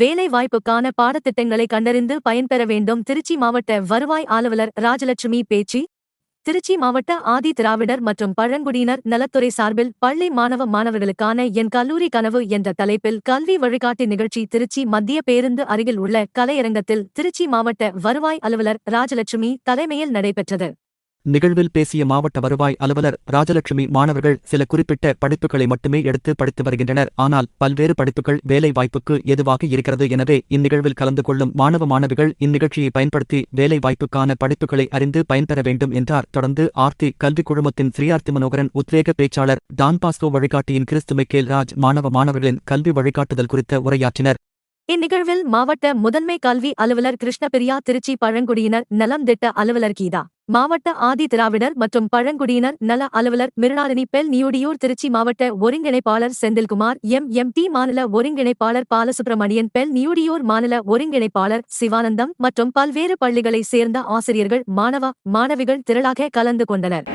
வேலைவாய்ப்புக்கான பாடத்திட்டங்களை கண்டறிந்து பயன்பெற வேண்டும். திருச்சி மாவட்ட வருவாய் அலுவலர் ராஜலட்சுமி பேச்சு. திருச்சி மாவட்ட ஆதி திராவிடர் மற்றும் பழங்குடியினர் நலத்துறை சார்பில் பள்ளி மாணவ மாணவர்களுக்கான என் கல்லூரி கனவு என்ற தலைப்பில் கல்வி வழிகாட்டி நிகழ்ச்சி திருச்சி மத்திய பேருந்து அருகில் உள்ள கலையரங்கத்தில் திருச்சி மாவட்ட வருவாய் அலுவலர் ராஜலட்சுமி தலைமையில் நடைபெற்றது. நிகழ்வில் பேசிய மாவட்ட வருவாய் அலுவலர் ராஜலட்சுமி மாணவர்கள் சில குறிப்பிட்ட படிப்புகளை மட்டுமே எடுத்து படித்து வருகின்றனர். ஆனால் பல்வேறு படிப்புகள் வேலை வாய்ப்புக்கு இருக்கிறது. எனவே இந்நிகழ்வில் கலந்து கொள்ளும் மாணவ மாணவிகள் இந்நிகழ்ச்சியை பயன்படுத்தி வேலை வாய்ப்புக்கான படிப்புகளை அறிந்து பயன்பெற வேண்டும் என்றார். தொடர்ந்து ஆர்த்தி கல்விக் குழுமத்தின் ஸ்ரீயார்த்தி மனோகரன் உத்வேக பேச்சாளர் டான் பாஸ்கோ வழிகாட்டியின் கிறிஸ்து மைக்கேல் ராஜ் மாணவ மாணவர்களின் கல்வி வழிகாட்டுதல் குறித்த உரையாற்றினர். இந்நிகழ்வில் மாவட்ட முதன்மை கல்வி அலுவலர் கிருஷ்ணபிரியா திருச்சி பழங்குடியினர் நலம் திட்ட அலுவலர் கீதா மாவட்ட ஆதி திராவிடர் மற்றும் பழங்குடியினர் நல அலுவலர் மிருணாலினி பெல் நியூடியூர் திருச்சி மாவட்ட ஒருங்கிணைப்பாளர் செந்தில்குமார் எம் எம் டி மாநில ஒருங்கிணைப்பாளர் பாலசுப்ரமணியன் பெல் நியூடியூர் மாநில ஒருங்கிணைப்பாளர் சிவானந்தம் மற்றும் பல்வேறு பள்ளிகளைச் சேர்ந்த ஆசிரியர்கள் மாணவ மாணவிகள் திரளாக கலந்து கொண்டனர்.